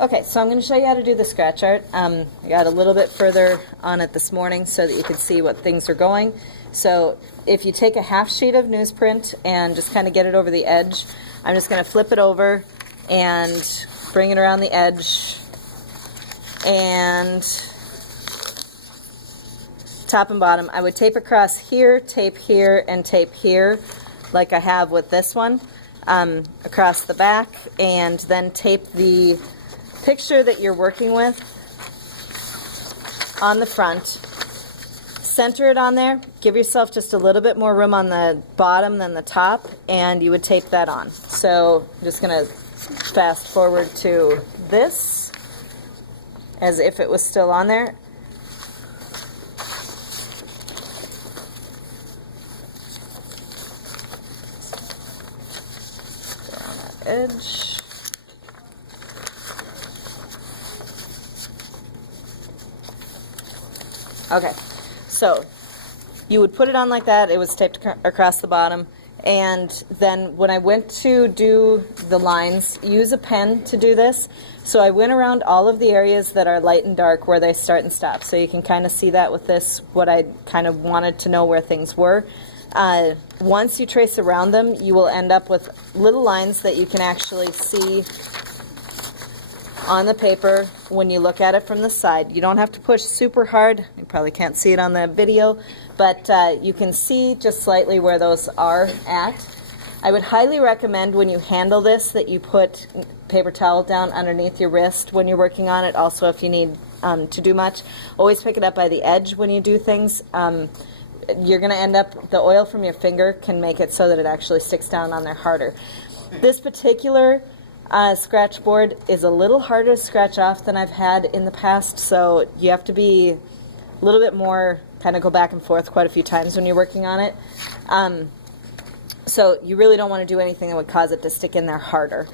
Okay, so I'm going to show you how to do the scratch art. I got a little bit further on it this morning so that you could see what things are going. So if you take a half sheet of newsprint and just kind of get it over the edge, I'm just going to flip it over and bring it around the edge and top and bottom. I would tape across here, and tape here like I have with this one across the back, and then tape the picture that you're working with on the front. Center it on there. Give yourself just a little bit more room on the bottom than the top, and you would tape that on. So I'm just going to fast forward to this as if it was still on there. Go on that edge. Okay, so you would put it on like that. It was taped across the bottom. And then when I went to do the lines, use a pen to do this. So I went around all of the areas that are light and dark where they start and stop. So you can kind of see that with this, what I kind of wanted to know where things were. Once you trace around them, you will end up with little lines that you can actually see on the paper when you look at it from the side. You don't have to push super hard. You probably can't see it on the video, but you can see just slightly where those are at. I would highly recommend when you handle this that you put paper towel down underneath your wrist when you're working on it. Also, if you need to do much, always pick it up by the edge when you do things. You're going to end up, the oil from your finger can make it so that it actually sticks down on there harder. This particular scratch board is a little harder to scratch off than I've had in the past, so you have to be a little bit more, kind of go back and forth quite a few times when you're working on it. So you really don't want to do anything that would cause it to stick in there harder.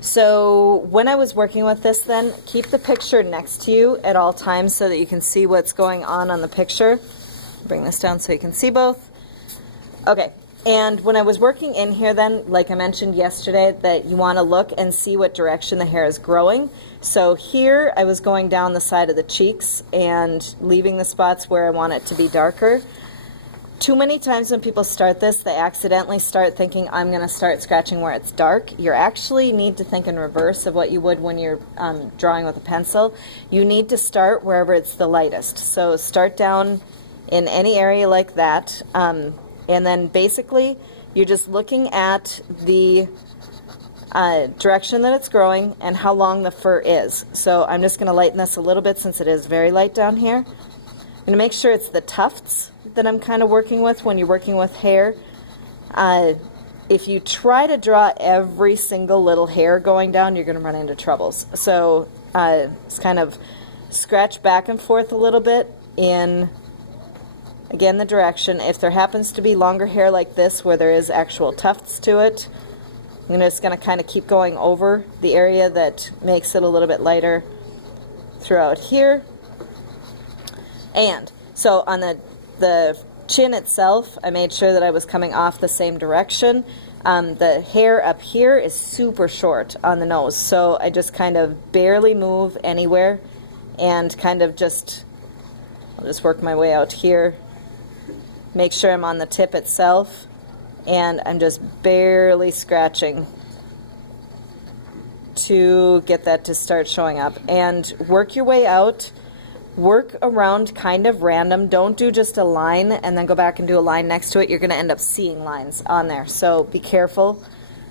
So when I was working with this then, keep the picture next to you at all times so that you can see what's going on the picture. Bring this down so you can see both. Okay. And when I was working in here then, like I mentioned yesterday, that you want to look and see what direction the hair is growing. So here I was going down the side of the cheeks and leaving the spots where I want it to be darker. Too many times when people start this, they accidentally start thinking, I'm going to start scratching where it's dark. You actually need to think in reverse of what you would when you're drawing with a pencil. You need to start wherever it's the lightest. So start down in any area like that. And then basically, you're just looking at the direction that it's growing and how long the fur is. So I'm just going to lighten this a little bit since it is very light down here. I'm going to make sure it's the tufts that I'm kind of working with when you're working with hair. If you try to draw every single little hair going down, you're going to run into troubles. So just kind of scratch back and forth a little bit in, again, the direction. If there happens to be longer hair like this where there is actual tufts to it, I'm just going to kind of keep going over the area that makes it a little bit lighter throughout here. And so on the chin itself, I made sure that I was coming off the same direction. The hair up here is super short on the nose, so I just kind of barely move anywhere and kind of just, I'll just work my way out here. Make sure I'm on the tip itself, and I'm just barely scratching to get that to start showing up. And work your way out. Work around kind of random. Don't do just a line and then go back and do a line next to it. You're going to end up seeing lines on there. So be careful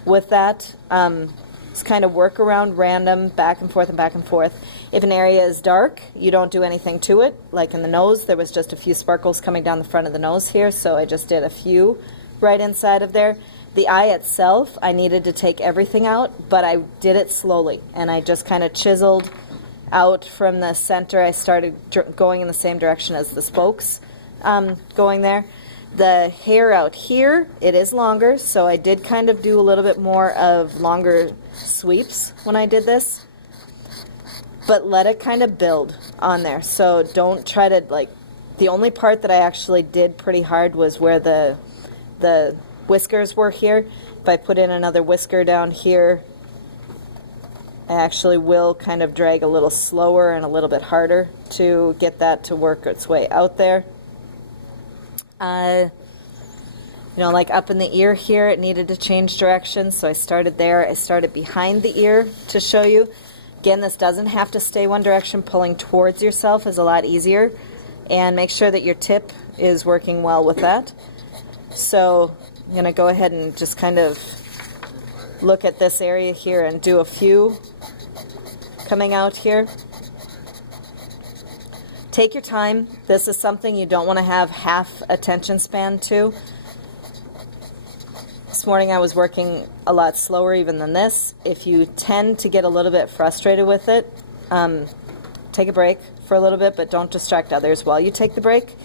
with that. Just kind of work around random, back and forth and back and forth. If an area is dark, you don't do anything to it. Like in the nose, there was just a few sparkles coming down the front of the nose here, so I just did a few right inside of there. The eye itself, I needed to take everything out, but I did it slowly, and I just kind of chiseled out from the center. I started going in the same direction as the spokes going there. The hair out here, it is longer, so I did kind of do a little bit more of longer sweeps when I did this, but let it kind of build on there. So don't try to, like, the only part that I actually did pretty hard was where the whiskers were here. If I put in another whisker down here, I actually will kind of drag a little slower and a little bit harder to get that to work its way out there. You know, like up in the ear here, it needed to change direction, so I started there. I started behind the ear to show you. Again, this doesn't have to stay one direction. Pulling towards yourself is a lot easier. And make sure that your tip is working well with that. So I'm going to go ahead and just kind of look at this area here and do a few coming out here. Take your time. This is something you don't want to have half attention span to. This morning I was working a lot slower even than this. If you tend to get a little bit frustrated with it, take a break for a little bit, but don't distract others while you take the break.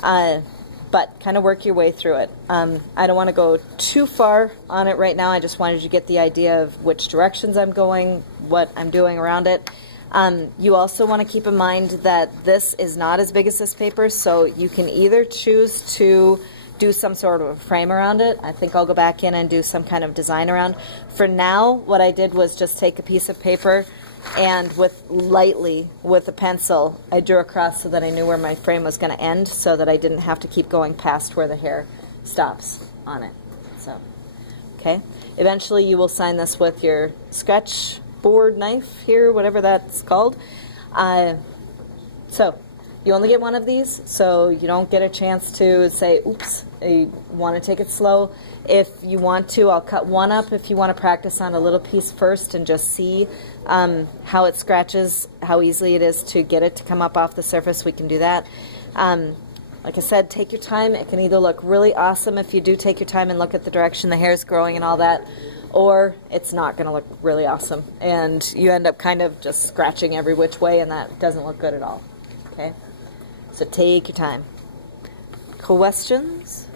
But kind of work your way through it. I don't want to go too far on it right now. I just wanted you to get the idea of which directions I'm going, what I'm doing around it. You also want to keep in mind that this is not as big as this paper, so you can either choose to do some sort of a frame around it. I think I'll go back in and do some kind of design around. For now, what I did was just take a piece of paper and lightly with a pencil, I drew across so that I knew where my frame was going to end, so that I didn't have to keep going past where the hair stops on it. So, okay. Eventually you will sign this with your sketch board knife here, whatever that's called. So you only get one of these, so you don't get a chance to say, oops, you want to take it slow. If you want to, I'll cut one up if you want to practice on a little piece first and just see how it scratches, how easily it is to get it to come up off the surface. We can do that. Like I said, take your time. It can either look really awesome if you do take your time and look at the direction the hair is growing and all that, or it's not going to look really awesome, and you end up kind of just scratching every which way, and that doesn't look good at all. Okay? So take your time. Questions?